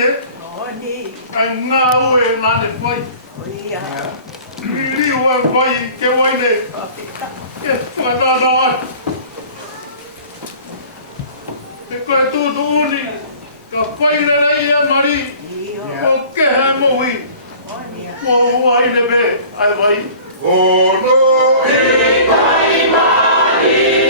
e. Ai ngā ue nā ne whai. Iri ua whai ke wai ne. Ke whakatana ai. Te koe tūtu uni. Ka whai rei e mari. Ko ke he mohi. Ko wai ne be. Ai wai. Ono i kai mari.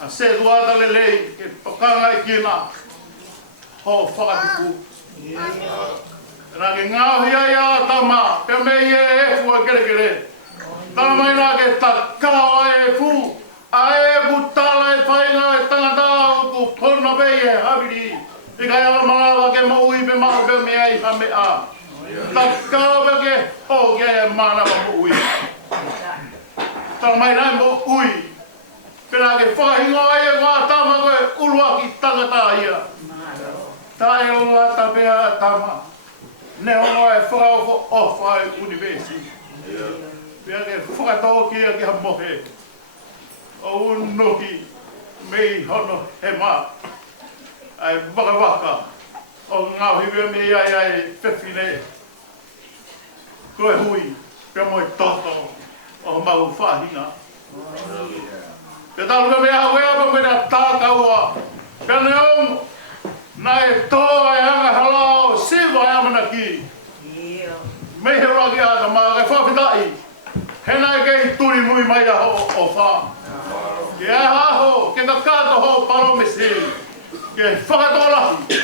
A se duada le lei ke pakanga I kina. Ho whakatuku. Nā ke ngāhia ia tama, pe me ie e fua kere kere. Tana mai nā ke takao e fu, a e kutala e whainga e tangata au ku pona pe e habiri. I kai ala malawa ke maui pe mahu pe mea I ha me a. Takao pe ke ho ke e mana pa mo ui. Tana mai nā mo ui. Pe nā ke whakahinga ai e ngā tama koe ulua ki tangata ia. Tā e o ngā tapea tama. Ne ono e whakao ofa e university. Pea ke whakatau kia ki ha mohe. O unohi mei hono he mā. Ai waka. O ngā hiwe me ai ai whewhine. Koe hui. Pea moi toto. O mau whahinga. Pea talu me a wea pa me na tākaua. Pea ne ongo. Nā e toa e anga halao, siwa e amana ki. Mei he raki ata maa kai whawhitai. He nai kei turi mui mai aho o wha. Ke e haho, ke kakato ho paro me se. Ke whakatolahi.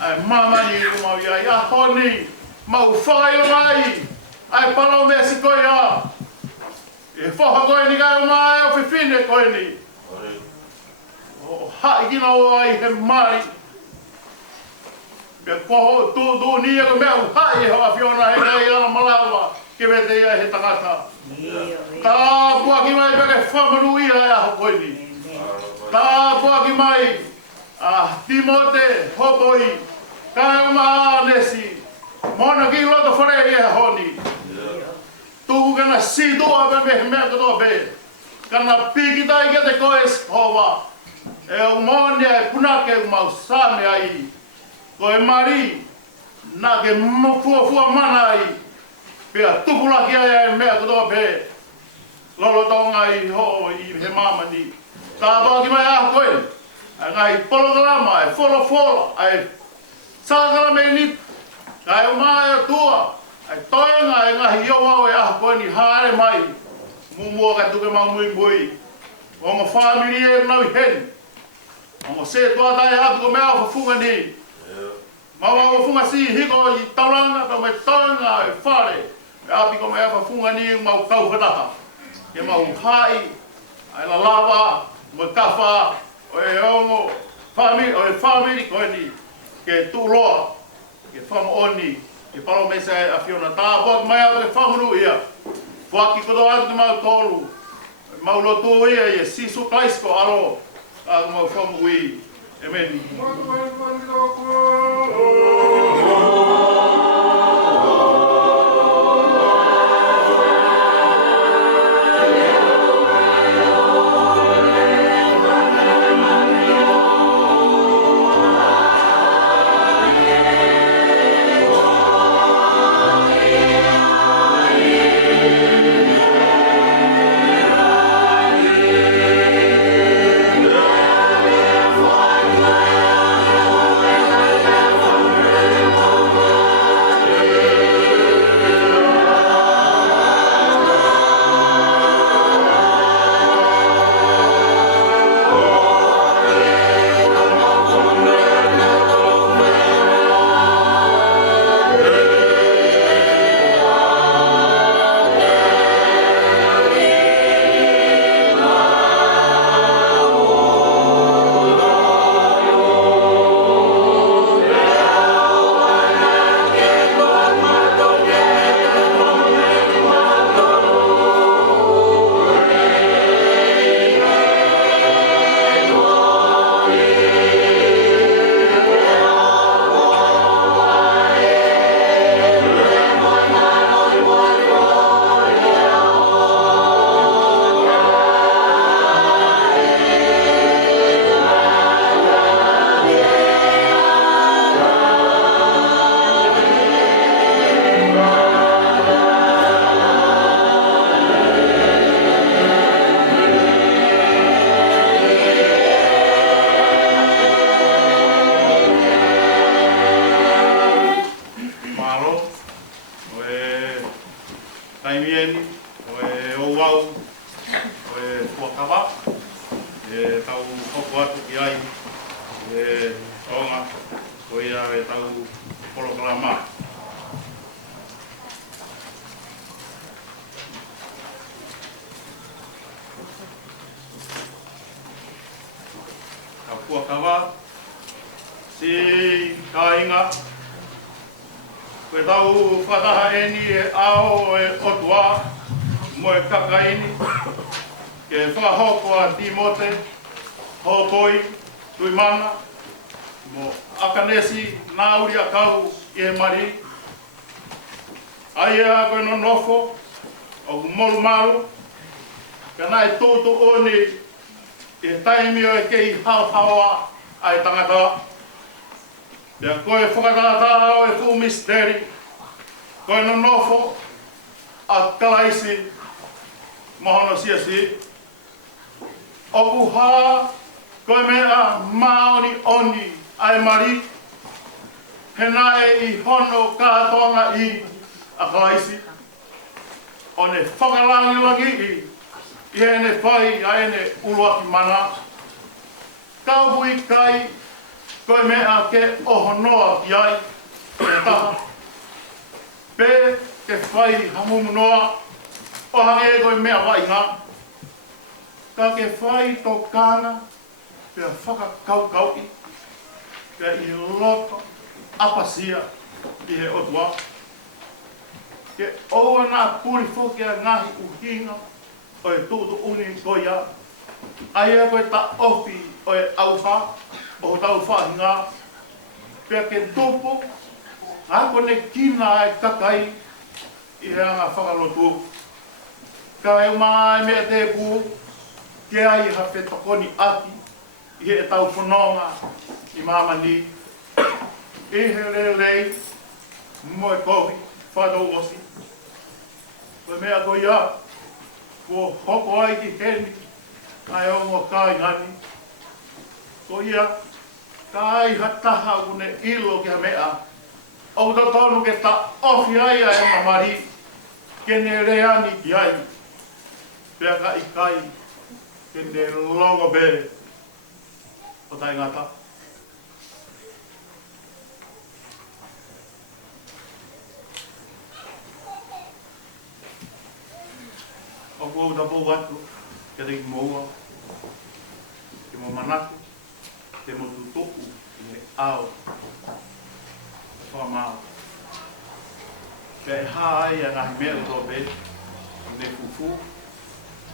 Ai mamani I kumau ia, ia honi. Mau whai o ngai. Ai paro me si koi a. E whaha koe ni kai o mai o whiwhine koe ni. O hai kina o ai he mari. Pea koho tū ni e ko mea uhai e hoa whiona he nei ala malawa ke me te ia he tangata. Tā pua ki mai peke whamaru ia e aho koini. Tā pua ki mai Timote Hopoi, kai uma nesi, mona ki loto whare e honi. Tuku kana situa pe me mea kato pe. Kana piki tai ke te koe hova. E umone e punake umau same ai. Ko e mari, nā ke fua mana ai, pia tukulaki ai e mea katoa pe, lolo taonga I ho I he mamani. Tā pāki mai aho koe, ngai polokarama, e fola, ai sākara me nit, ai o mai o tua, ai toenga e ngahi iowau e aho koe ni haere mai, mumua kai tuke mau mui, o ngā whamiri e nau I hen, o ngā se tuatai hatu ko mea whafunga ni, Mawa o funga si hiko I tauranga pa mai tauranga e whare. E api ko mai awha funga ni mau kau whataha. Ke mau hai, ai la lava, mo kawha, o e ongo, whamiri koe ni. Ke tūroa, ke whamaoni, ke paro mesa e a whiona. Tā pōt mai awha ke whamuru ia. Whaki koto atu te mau tōru. Mau lotu ia I e sisu kaisko aro. Āku mau whamu I. Amen. Oh e tau hoko atu ki ai e onga ko ia e tau polo kalama. Ka kua kawa si kainga koe tau whataha eni e ao e otua mo e kakaini ke whakahoko a Timote, Hopoi, Tuimana, mo Akanesi, Nauri a kau i he mari. Aia koe no nofo, o molu maru, ka nai tōtu oni i he taimio e kei hao ai tangata. Pea koe whakatata o e fu misteri, koe no nofo, a kalaisi, mohono siasi. Oku haa, koe mea maoni oni ai mari, he nae i hono kātoanga i a kalaisi. O ne whakalangi i ene whai a ene uluaki mana. Kauhui kai, koe mea ke ohonoa ki ai, e taha. Pē ke whai hamumunoa, o hange e koe mea wai ngā. Ka ke whai tō kāna, pia whakakaukau i, pia i loto apasia i he otua. Ke oua nā puri whoki a ngahi uhinga, o e tūtu uni koe ia. Aia koe ta ofi o e auwha, o tau whahinga. Pia ke tupu, ngā kone kina e kakai i he anga whakalotu. Ka e mai mea te pū, ke ai hawhe tokoni ati, i he tau whanonga i mamani. I he lelei, mo e kohi, whadou osi. Koe mea ko ia, ko hoko ai ki heni, ai ongo kai ngani. Ko ia, kai hataha une ilo ki ha mea. O ta tonu ke ta ofi ai a e mamari, ke ne reani ki ai. Pea ka i kai, ke ne longo be, o tai ngata. O kou ta pou watu, ke te ki moua, ke mo manatu, ke mo tutoku, i he ao, whamao. Ke e hā ai a ngahi mea tō be, ne fufu,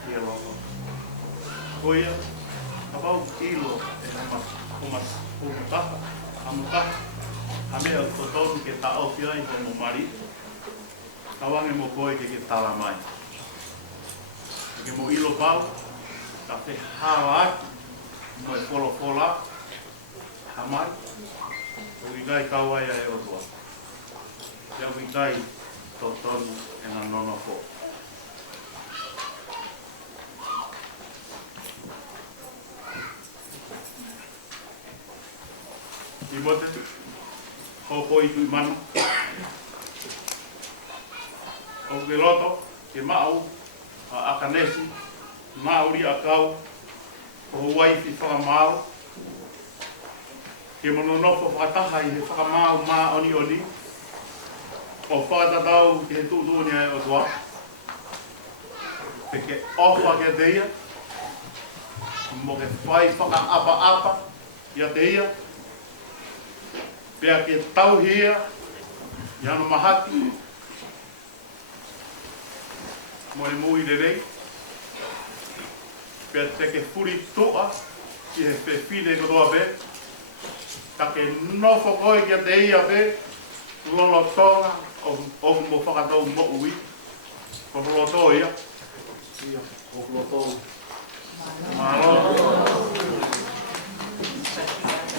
i e longo. Ko ia, ka wau ilo e humataha, hamutaha, ha mea tō tōnu ke ta awhia i tō mo mari, ka wange mo koe ke tala mai. Ke mo ilo pau, ka te hawa aki, mo e wholofola, hamai, o i gai kawai ai otua. Te au i gai tō tonu e ngā nono fō. I mote, hopo i tui manu. O ke loto, ke mau, a Akanesi, Mauri a kau, o waifi whakamau. Ke mononofo whakataha i he whakamau mā oni oni. O whakatatau ke he tūtūni ai o tua. Pe ke ofa ke te ia. Mo ke whai whakaapa apa i a te ia. Pea ke tauhia, i ano mahati. Mo e mui rerei. Pea te ke furi toa ki he whewhine kotoa pe. Ka ke nofo koe ki a te ia pe. Lolo tonga o mo whakatau mo ui. Ko lolo toa ia. Ia, ko lolo toa. Malo.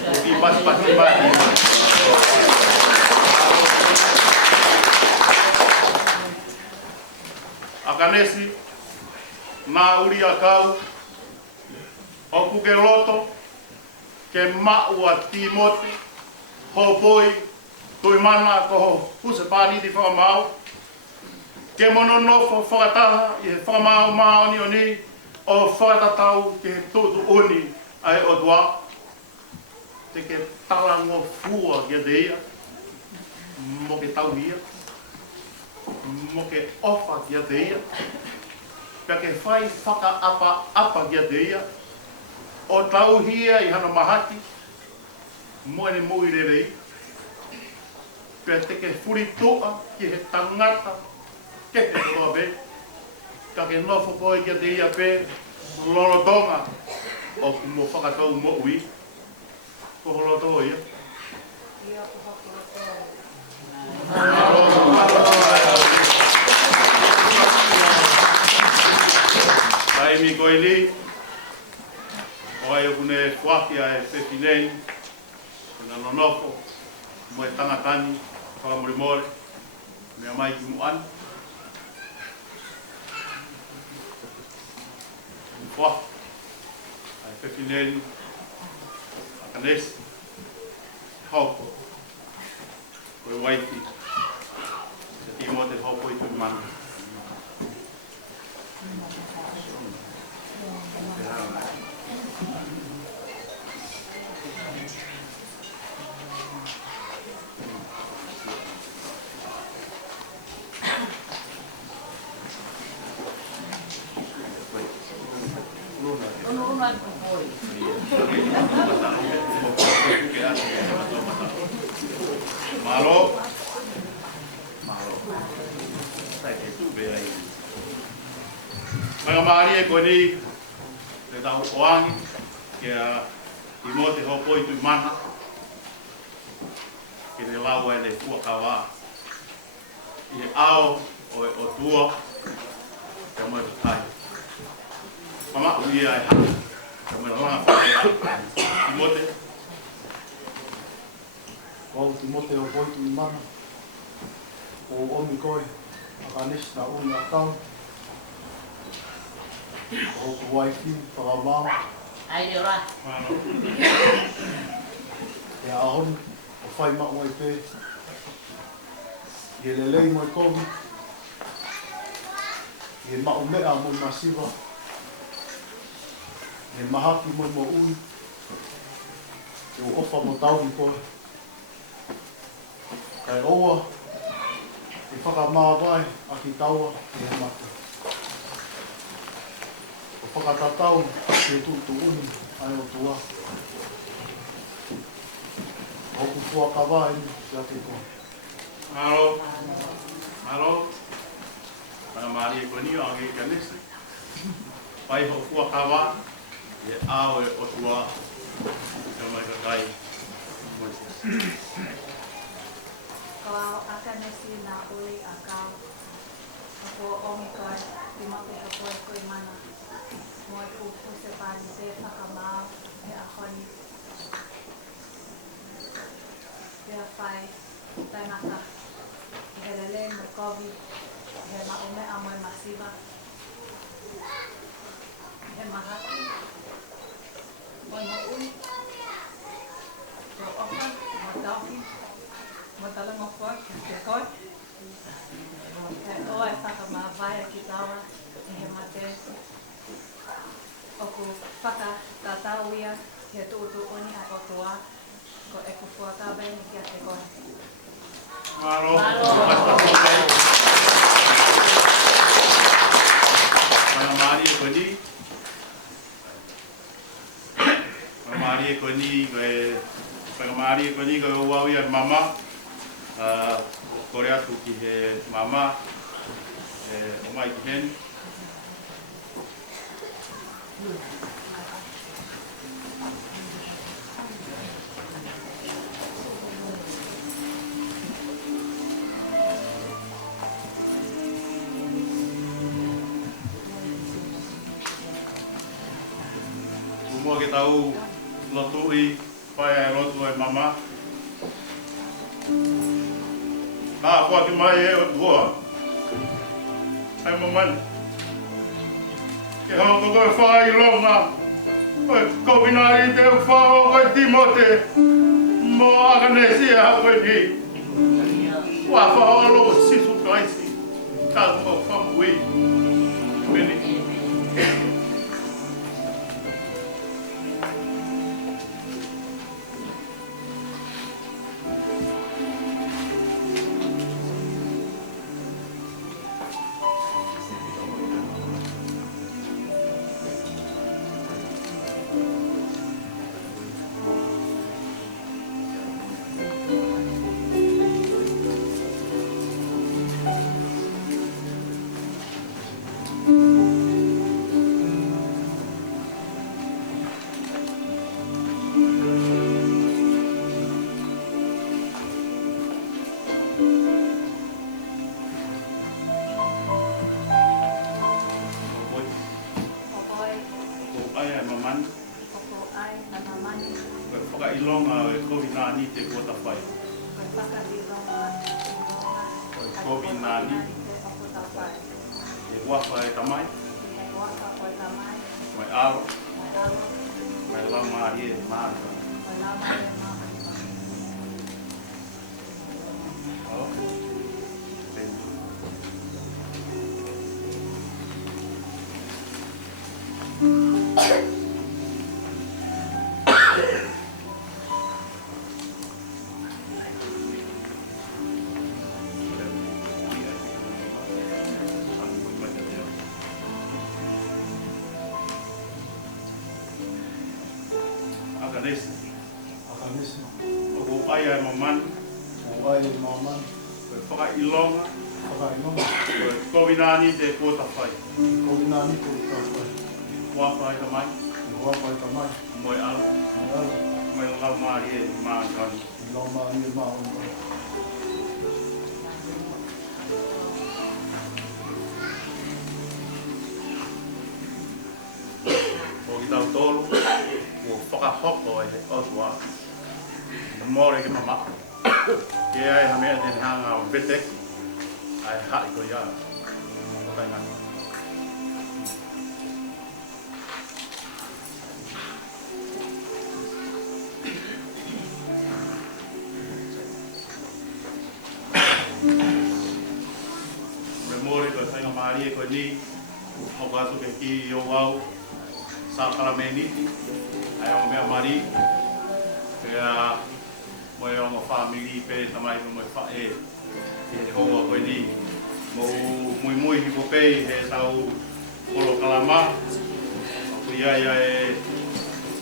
I pati. Akanesi, Mauri a kau, oku ke loto, ke mau a Timote, Hopoi, Tuimana ko Husepani di whakamau, ke mononofo whakataha i he whakamau maoni o ni, o whakatatau ke tōtu oni ai o tua, te ke talango fua kia te ia, mo ke tau ia, mo ke ofa kia te ia, pia ke whai whaka kia te ia, o tau hia i hana mahaki, mo ene mui rerei, pia te ke furi toa ki he tangata, ke he toa be, ka ke nofo koe kia te ia pe, lolotonga, o kumo whakatau mo ui, ko holoto ia. Ai mi koe li, o ai o kune whaki ai whewhinei, kuna nonofo, mo e tangatani, whakamorimore, mea mai ki muan. Whaki, ai whewhinei, akanesi, haupo, koe waifi, se ti mo te haupo i tu mana. Malo, sai ke tu be ai. Mga mari e koni te tau oangi ke i mo te hopo i tu mana ke ne lawa e le kua kawa i ao o tua ke mo e tai. Mama ui ai hana ke mo e langa kua i mo te o Timote o Poitu i mana, o omi koe, a kanis na ui a tau, o ku waifi, whakamau, Ai reo rā. e a honu, o whai mak wai pē, i e lelei moi kovi, i e mau mea moi masiva, i e mahaki moi mo ui, e o ofa mo tau ni koe, kai oa, i whakamā vai a ki taua i he mata. O whakatatau ki e tūtu uni ai o tua. O ku fua kawai ki a te koe. Malo, malo, mga mari e koni o angi kanisi. Pai ho kua kawa, e ao e o tua, e mai kakai. Kau akan nasi na uli akau ako omi koe di mapi ako e koe mana mo e upu se pani se whakamau e ahoni e a whai taimaka e helele mo kovi e maume a mo e masiva e mahaki mo e mo ui o oka mo tauki mo tala mo koe, ke koe. E oa e whakamawai a ki taua, e he mate. O ku whaka tātau ia, he tūtu oni a o tua, ko e ku fuakawe ni ki a te koe. Malo. Mga mari e koni. Mga mari e koni, mga mari e koni koe uau ia mama. Kore atu ki he mama, o mai ki hen. Kumua ke tau lotui, pai ai lotu ai mama. Nā kua ki mai e o tua. Ai mamani. Ke hao ko koe whai longa. Koe kopinari te whao koe Timote. Mo akanesi e hao koe ni. Wa whao alo sisu kaisi. Ka mo whamui. Meni. ai mamani. Oko ai na mamani. Koe whakailonga o e COVID-19 te kota whai. Koe whakailonga O e COVID-19 e waka e tamai. Mai aro. Mai lau maari e maari. Oh. Akanesi. Akanesi. O ai ai mamani. O ai mamani. Koe whakailonga. Whakailonga. Koe COVID-19 te kota whai. COVID-19 te kota whai. Waka e tamai. Waka e tamai. Moi alo. Moi alo. Mai lau maari e maari. Lau maari e maari. O ki tau tolu, o whakahoko e he otua. Na mōre ki mama. Ke ai ha mea tēne hanga o vete, ai hai ko ia. Tai ngā. Me mōre ko tai ngā maari e koe ni, hoko atu ke ki i o wau. Sa Kalameniti, ai o mea mari, pea moe o ngā whamiri pe tamai no moe whae e honga koe ni. Mo mui mui hipo pei he tau kolo kalama, o ia ia e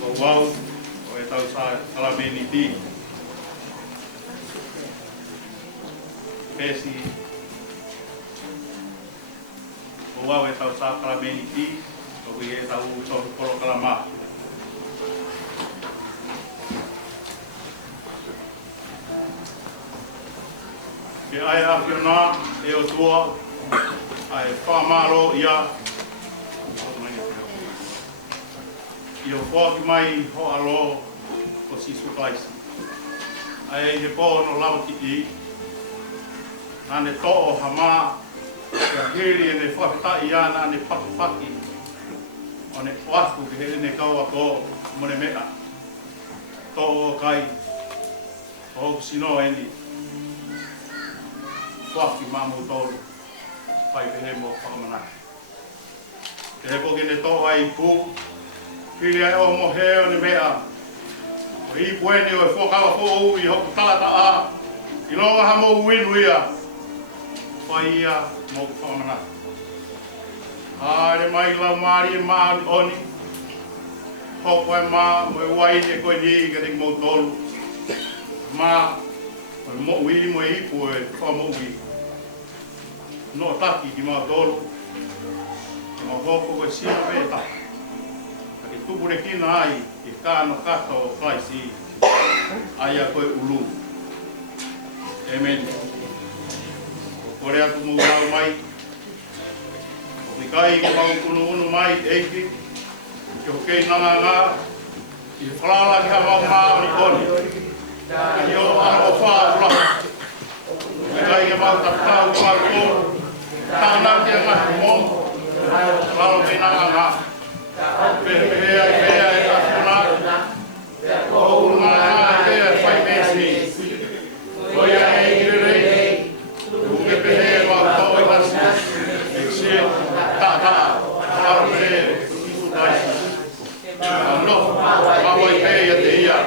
o wau, o e tau sa Kalameniti. Pesi, o wau e tau sa Kalameniti, o e tau so kolo kalama. Ke ai a whiona e o tua, ai whamaro ia. I o whaki mai ho alo o sisu kaisi. Ai he pōno lawa ki i, ane to'o hama, kia hiri e ne whakatai ana ane pakipaki. O ne whaku ke hele ne kaua ko mone mea. To'o kai, o sino eni. Whaki mamu tolu, pai pehe mo whakamanaki. Ke he koke ne to'o ai pū, hiri ai o mo he o ne mea. O i puene o e whakawa fōu i hoku talata a, i longa ha mo uinu ia. Pai ia mo whakamanaki. Haere mai lau maari e maari oni. Hoko e mā, mo e wai e koe ni ka te mo tolu. Mā, mo ui mo e ipu e wha mo ui. No taki ki mā tolu. Ke mā hoko koe sino me taki. Ka ke tupure kina ai, ke kāno kato o kaisi. Ai a koe ulu. Amen. Kore aku mo urau mai. Ki kai ki mau kunu unu mai eiki, ki o kei nanga ngā, ki whalala ki ha mau maori koni. Ki o ana o whaa ura. Ki kai ki mau tapau ki mau kōru, tāna ki a ngā momo, whalalo ki nanga ngā. Pehea i pehea e tāpuna, o uru ngā ngā e pehea whai mesi. Oia e i rei, uke pehea mau tau e nasi, e sia. Tata, harapere, ifutai. No, mawai pei a te ia.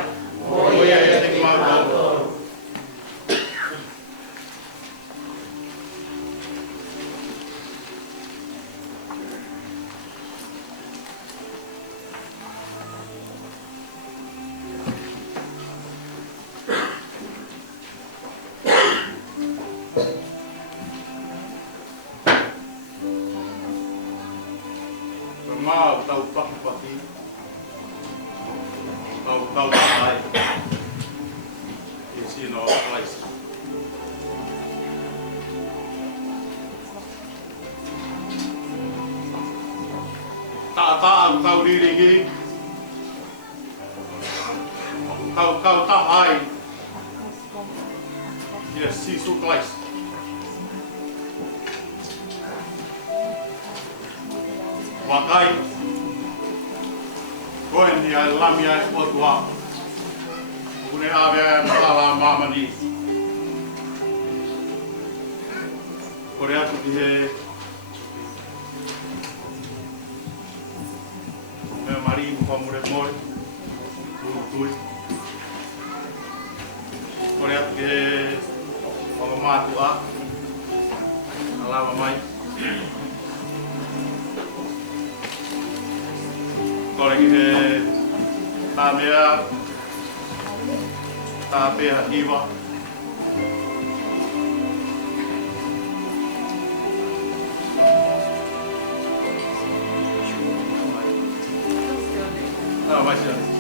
Oia e te kimau. Mau tau paki-paki, tau tai, e sino o place. Ta'ata kau diri kau tahai. Yes, sisu klais. Wakai. Koen dia lamia otua. Kune ave mala mama ni. Korea tu he mari pamure mor tu Korea tu he mama tu a ala mai Korea he tamia tape hativa vai ser.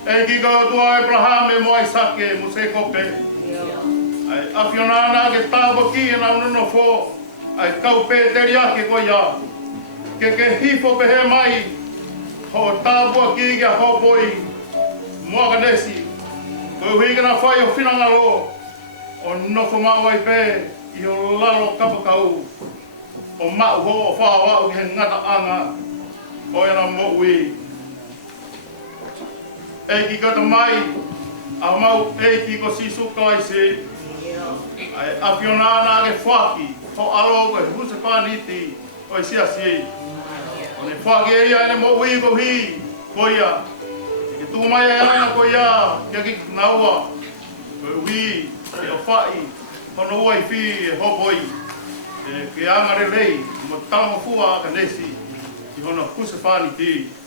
E ki ka tua Abraham e mo Isake mo se kope. Ai afionana ke tāwa ki na unono fo. Ai kau pe te ria ke koia. Ke hifo pe he mai. Ho tāwa ki ke hopoi. Mua ka nesi. Ko hui ka na whai o whina ngalo. O noko mawai pe. I o lalo kapakau. O mau ho o whawa o he ngata anga. O ena mo ui. E ki kata mai, a mau e ki ko sisu kai se. Ai apionana ke whaki, ho alo koe husa whaniti, o i sia si. O ne whaki e ia ene mo ui ko hi, ko ia. Ke tu mai e ana ko ia, kia ki naua. Ko ui, ke o whai, hono ua i whi e hopoi. Ke angare rei, mo tango fua ka nesi, ki hono husa whaniti.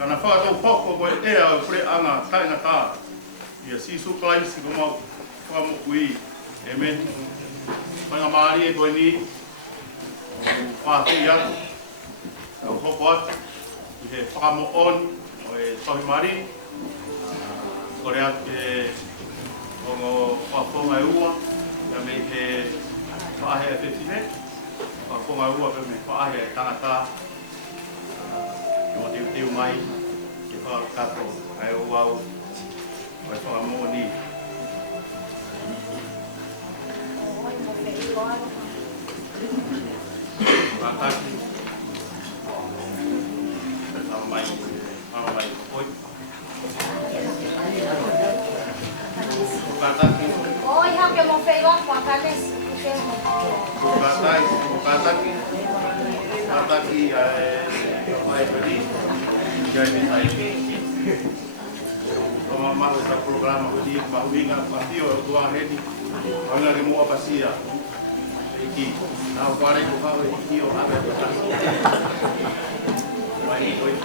Kana whakatau poko koe ea o kure anga tainga tā. Ia sisu klaisi ko mau whakamukui. Amen. Manga maari e koe ni. Whātei atu. Au hoko atu. I he whakamo on o e tohi mari. Kore atu ke ongo whafonga e ua. Ia me he whaahe e whetine. Whafonga e ua pe me whaahe e tangata. Mo tiu mai ki wha kato ai o wau mai wha mo ni. Kataki. Mama mai oi. Kataki. Oi, hake mo feiwa kwa kanes. Kataki. Kataki mai pedi. Jadi saya kalau mau kita program ini mau ingat pasti orang tua ini orang yang mau apa sih ya iki nah kemarin buka iki orang ada bekas baik baik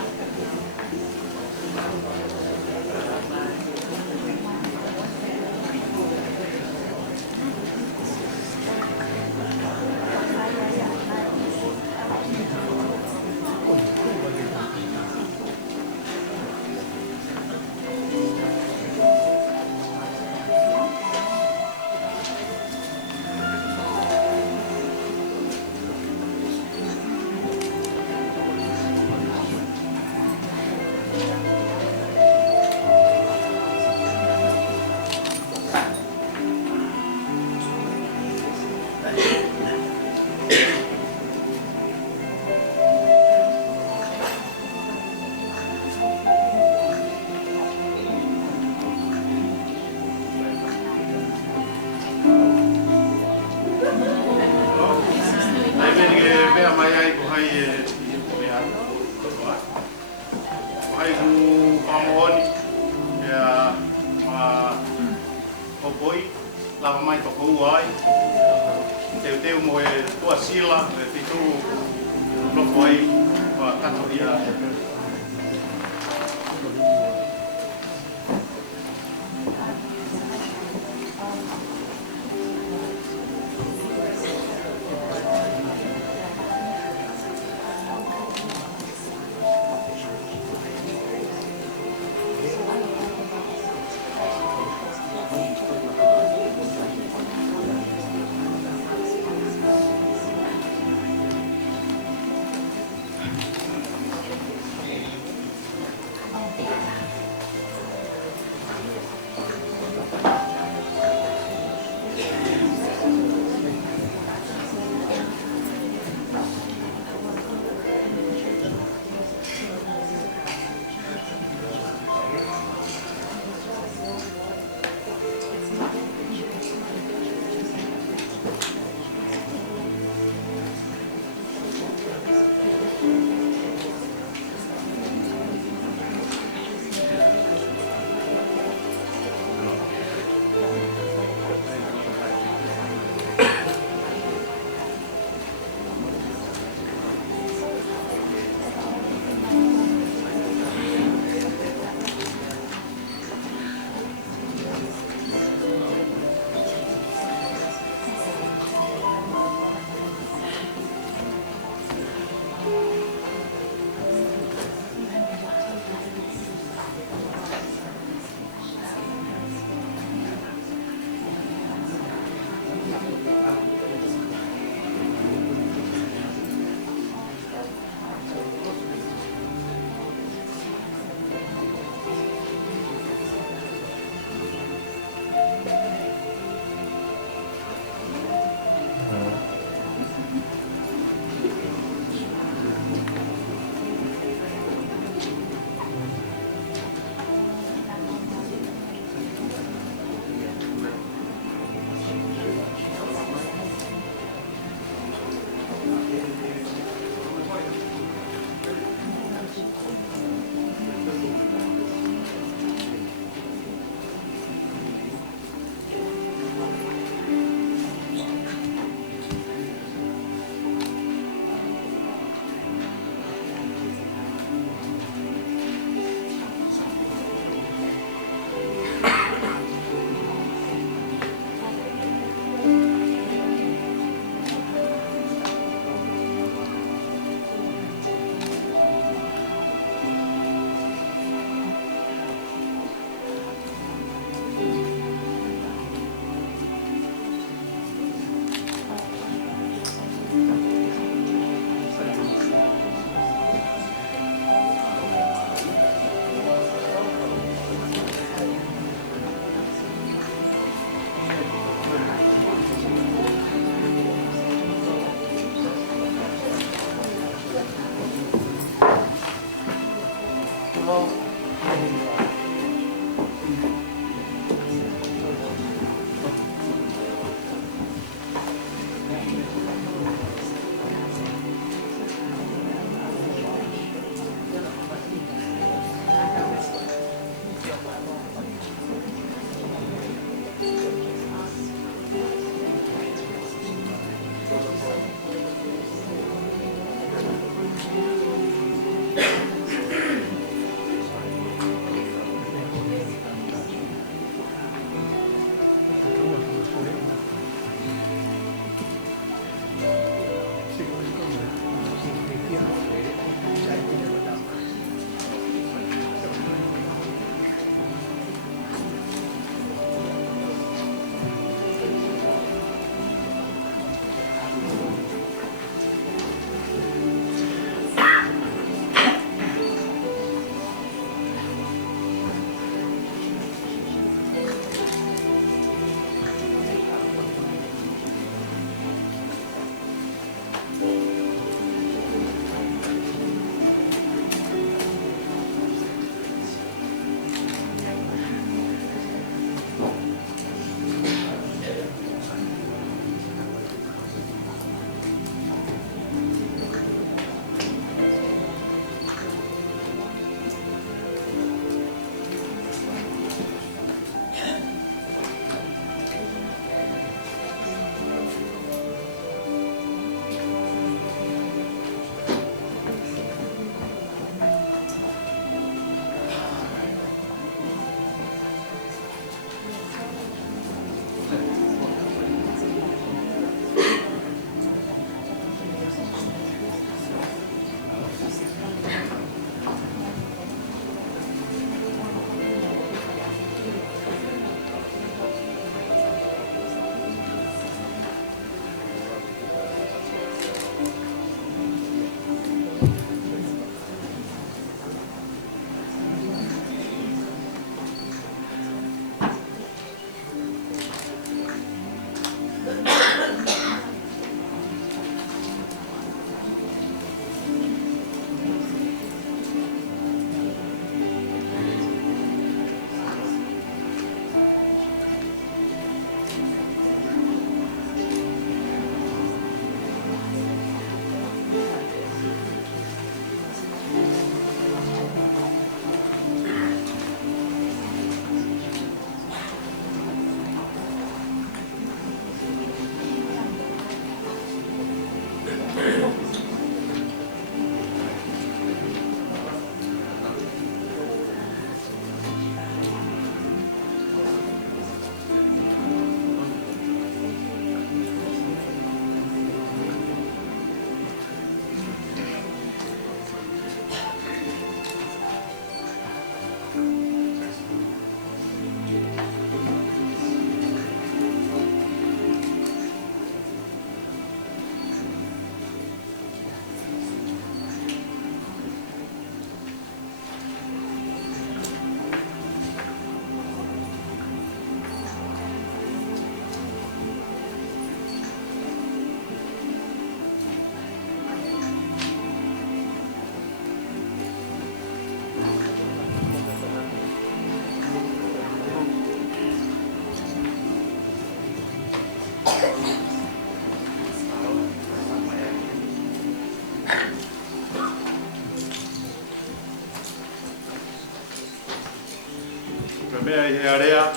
mea I he area,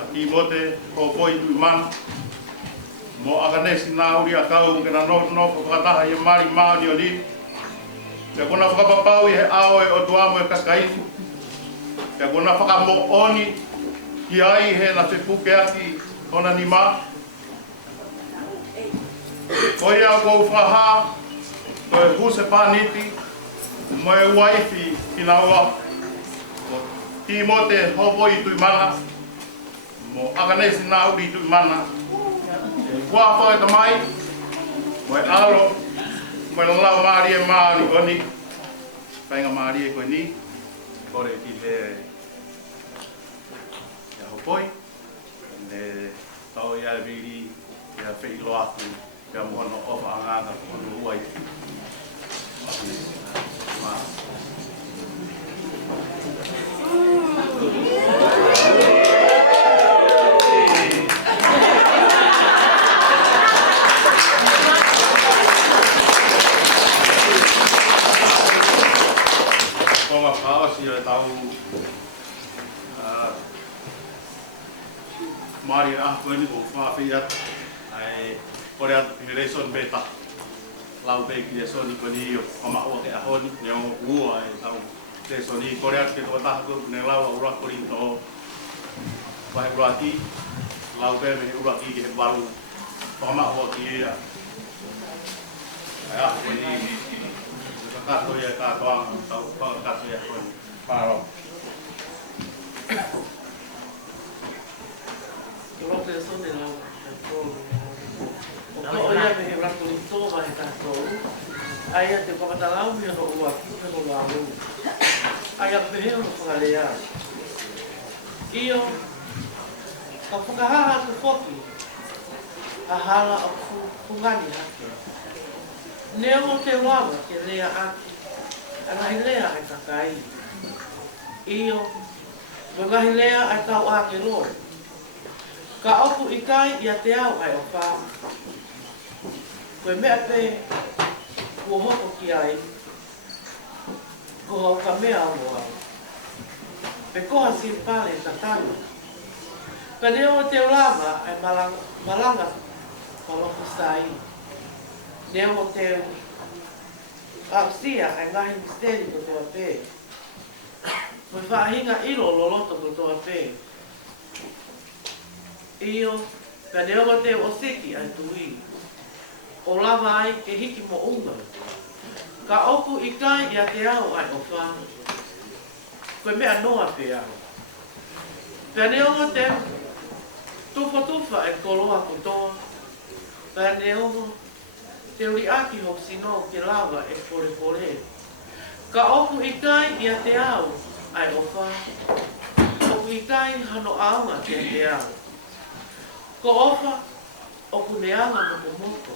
a ki mote, o poi tui mana. Mo aganesi nā uri a kau ke na no whakataha I mari maani o ni. Pea kona whakapapau I he ao e o tuamo e kakaifu. Pea kona whakamo oni ki ai he na te puke aki kona ni mā. Ko ia kou whaha, ko e huse pāniti, mo e waifi ki nā ua. Ki mo te hopo I tui mana, mo aganesi nā uri I tui mana. Kua whae ta mai, mo e alo, mo e lau maari e maari oni. Whainga maari e koe ni, kore ki te ia hopoi. Ne tau ia e viri, ia whi ilo atu, ia mohono ofa angana, mohono uai. Konga whaosi o tau Māori a koeni ko whawhi atu. Ai, kore atu pireson beta lau pe ki so ni koni o ma o ke ahon ni o ua e tau te so ni kore atu ke to ta ko ne lau ura korinto vai urati lau pe me urati ke balu ma o ki ya ko ni ka to ya ka to ang tau ka to ya ko paro Kalau person ni lah, kalau orang yang berang kulit tu macam tu, ayat tu pakai dalam dia nak buat, dia nak lalu, ayat behel nak pengalia. Iyo, kau pakai hal tu foki, hal aku pungani hati. Neo te wala ke lea aki, anak lea ay kakai. Iyo, bagahi lea ay tau aki lor. Ka oku ikai ia te au ai o wha. Koe mea pe kua hoko ki ai, ko hau ka mea amo ai. Pe koha si pale ta tanu. Ka neo o te ulama ai malanga paloko sai. Neo o te ausia ai ngahi misteri ko toa pe. Koe whaahinga ilo loloto ko toa pe. Iyo, ka neoga te o seki ai tui. O lava ai ke hiki mo unga. Ka oku i kai ia te au ai o wha. Koe mea noa pe au. Ka neoga te tufa e koloa kutoa. Ka neoga te uri aki hok sino ke lava e kore. Ka oku i kai ia te au ai o wha. Oku i kai hano aunga te te au. Ko ofa o kuneanga mo moko.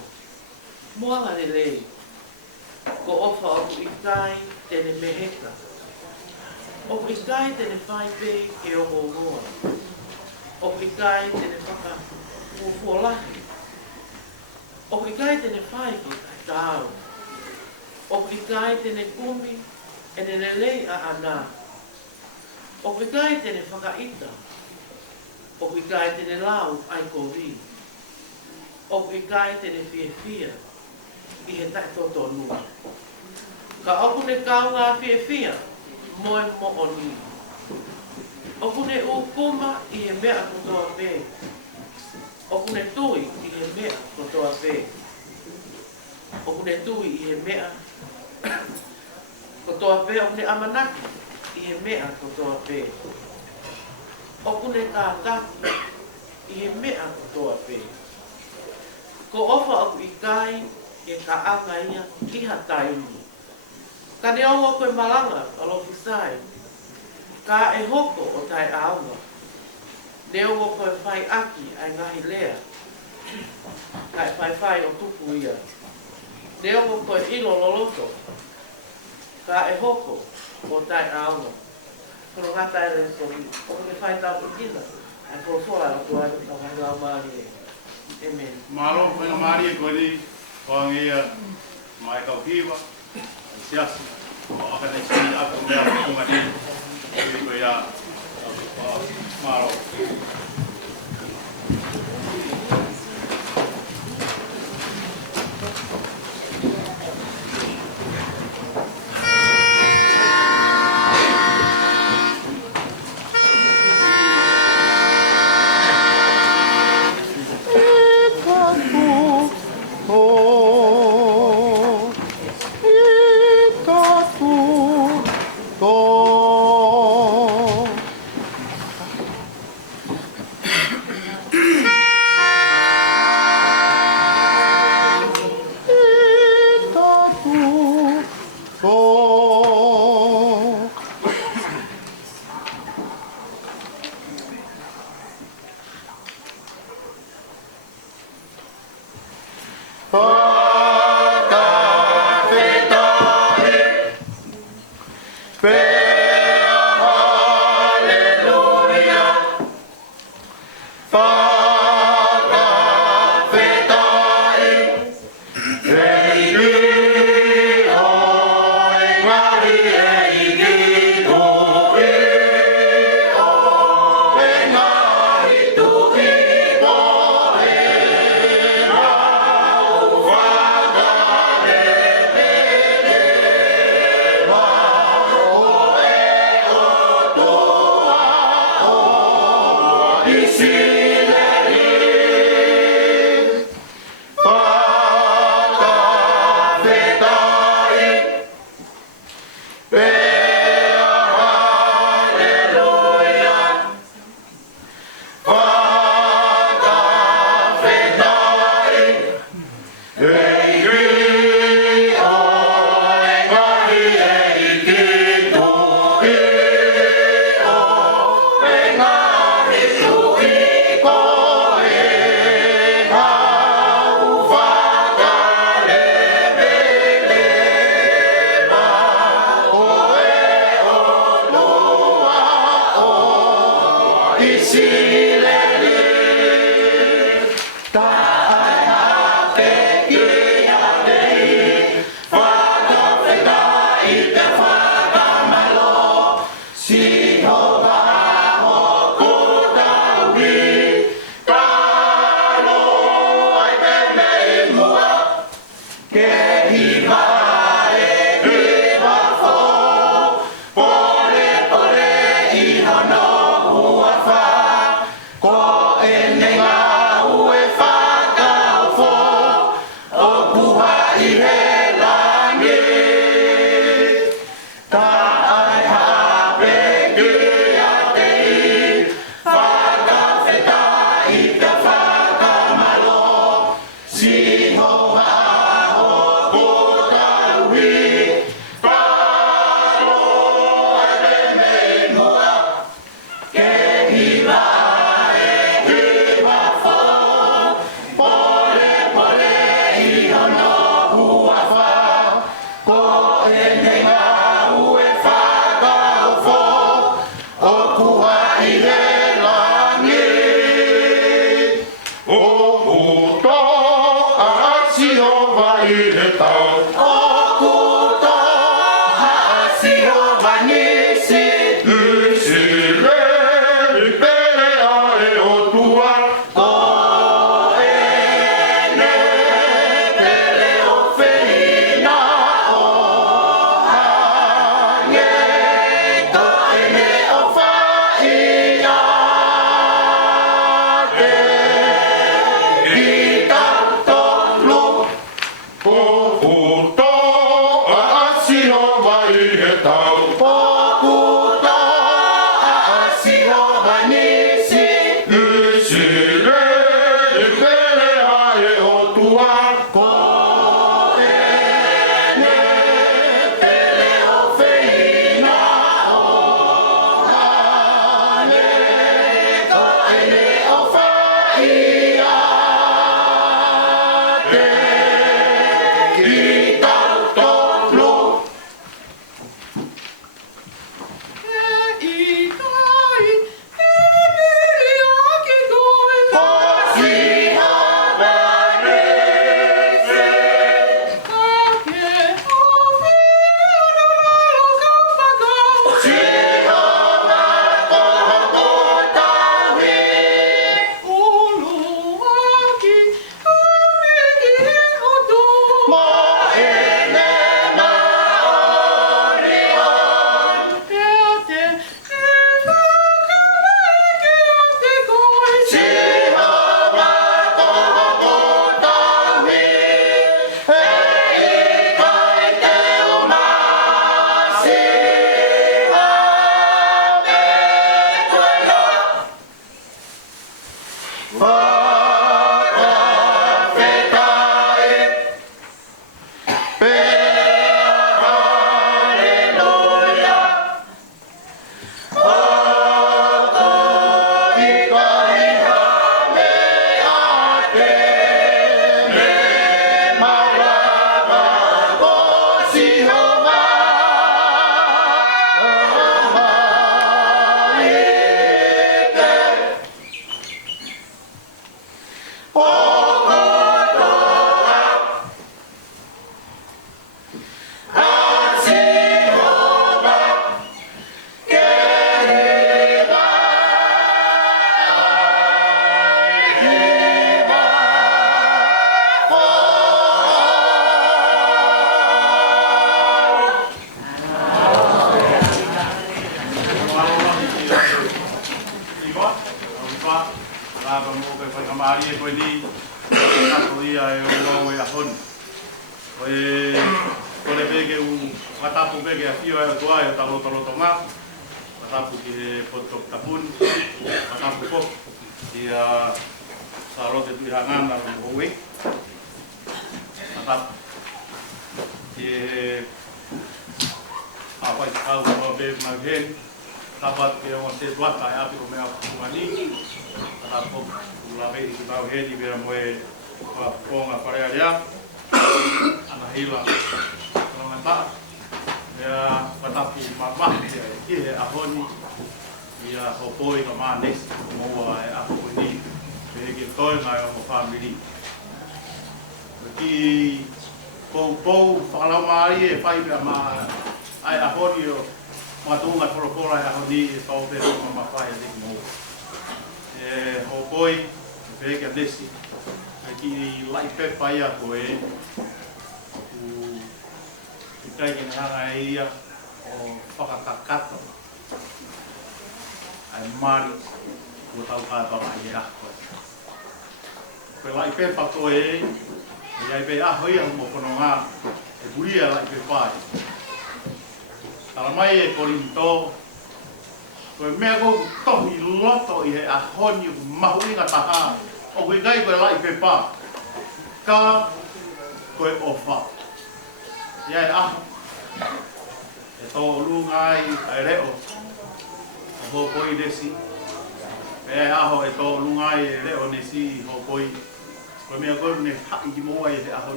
Moanga le lei. Ko ofa o ikai tene meheka. O ikai tene whai pe ke o ngoa. O ikai tene whaka ufuolahi. O ikai tene whai ke tau. O ikai tene kumi e ne lei a ana. O ikai tene whakaita. O ikai tene lau ai kovi. O ikai tene fia. I he tai toto nua. Ka oku ne kau ngā fia. Moe mo oni. Oku ne ukuma i he mea kotoa pe. Oku ne tui i he mea kotoa pe. Oku ne tui i he mea kotoa pe. Oku ne amanaki i he mea kotoa pe. Oku ne kātaki i he mea kotoa pe. Ko ofa oku i kai e ka anga ia ki ha taini. Ka ne ongo koe malanga alo fisai. Ka e hoko o tai aunga. Ne ongo koe whai aki ai ngahi lea. Ka e whai o tupu ia. Ne ongo koe ilo loloto. Ka e hoko o tai aunga. Kono ngata e re sori. Kono ke whai tau ikina. Ai kono soa la tua e tau mai lau maari e. Amen. Malo pena mari ko ni ko ngia mai kau hiwa sias o aka te sini aku mea ko ngani ko ya malo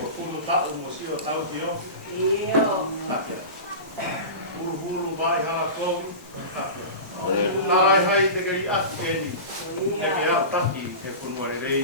O fulu ta'u mo sio tau tio. Io. Hulu vai hala kogi. Nalai hai te kari ati eni. Te ke au taki ke punua rei.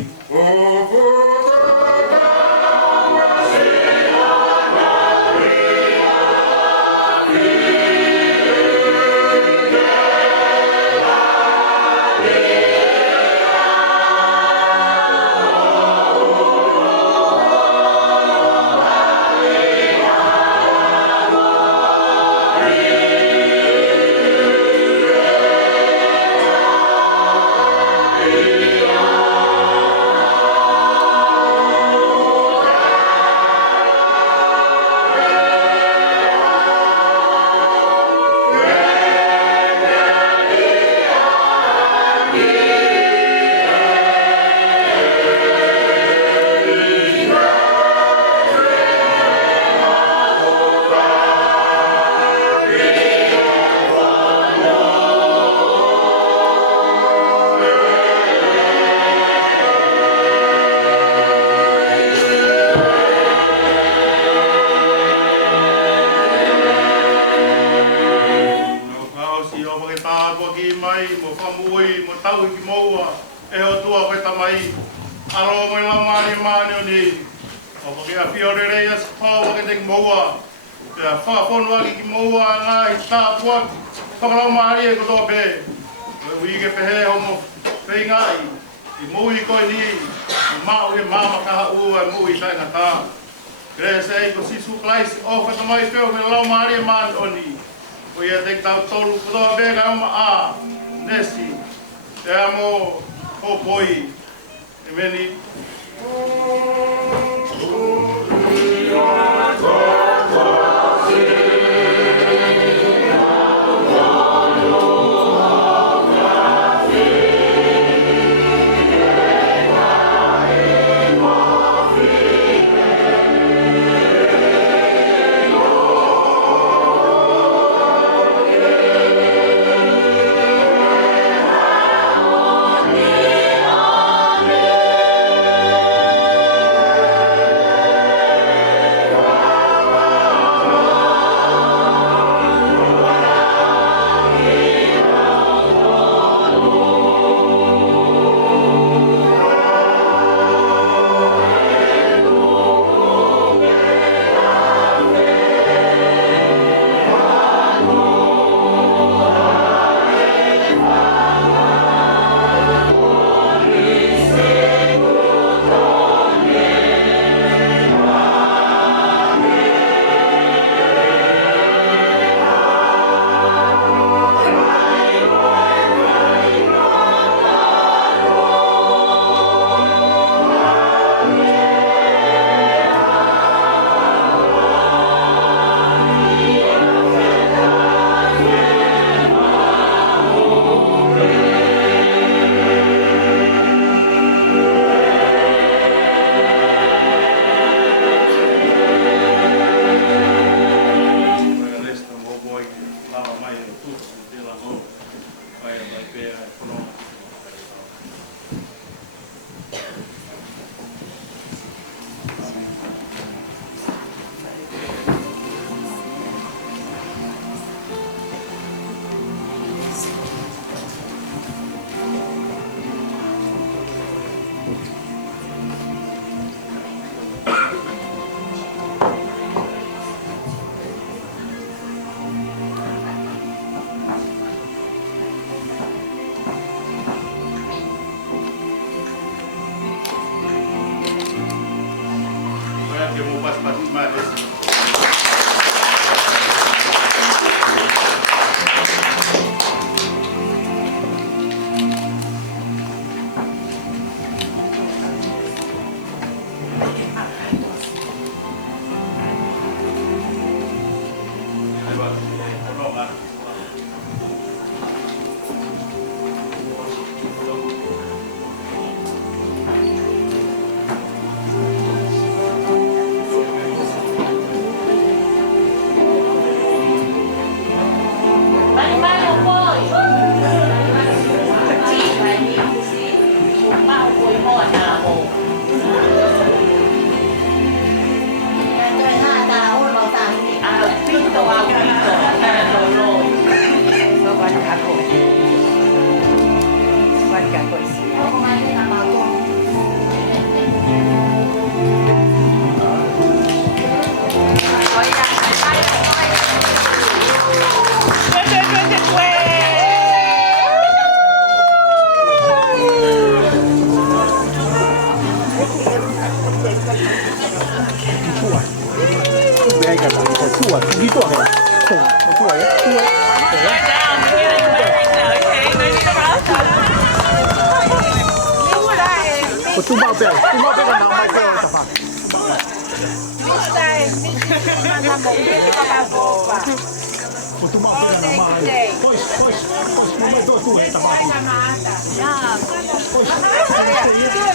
别个嘛，出啊，你做嘅，出嚟，我猪包饼个拿麦俾我食飯。我猪包饼个拿麦，pois, mamãe tô tu é tá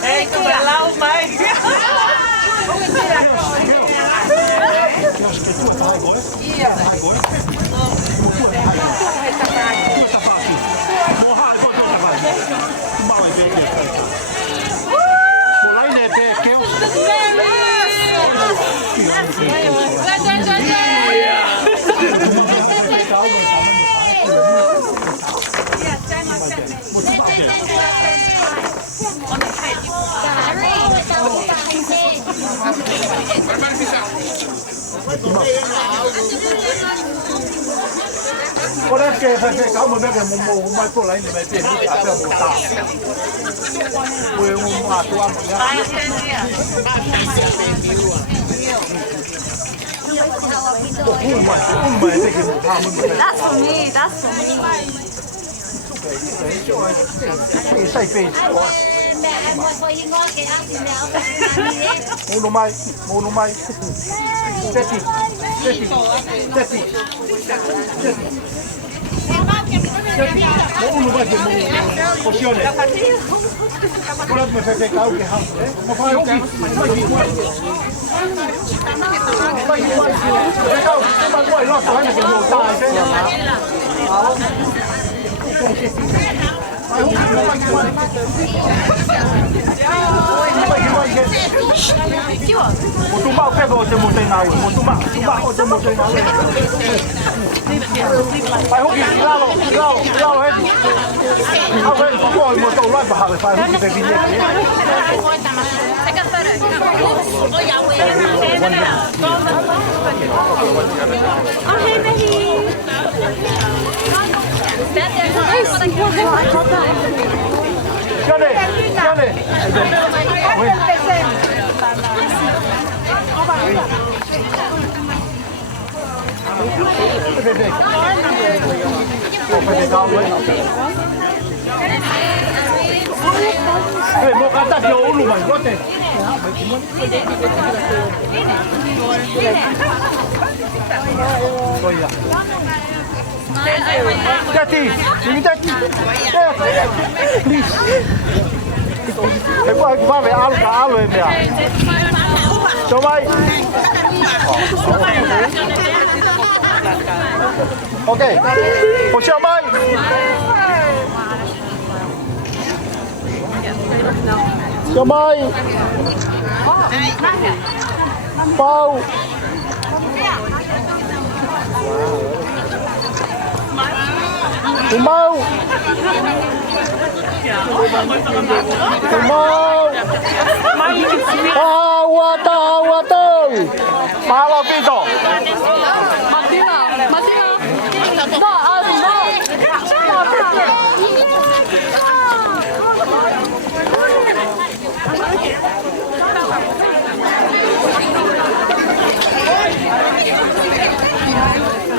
Ei, tu vai lá o mais. Eu acho que tu tá agora. Agora.我咧嘅係搞冇咩嘅冇乜過嚟，你咪變啲大隻冇大，會冇話多冇嘅。唔係即係冇怕冇嘅。That's for me. That's for me. 細飛。Mẹ em ngồi coi hình ngon cái ăn thì mèo.冇弄咪。Teti. Mau lupa je mau porsione. Kalau mau saya kau ke hang, mau faham ke? Kau cuma buat lot soalnya ke mau tahu saya. Một túm bao phép rồi thì một tay nào, một túm bao cho một tay nào. Phải hút gì lao hết. Ao hết rồi một tàu loạn vào phải hút gì về viên nhé. Cho đi. Một cái tạt dầu luôn mày có thể. Tati, Thế qua về áo cả áo lên nè. Cho mày. Ok. Một triệu mày. Cho mày. Bao. Mau. Awat. Malah pintu.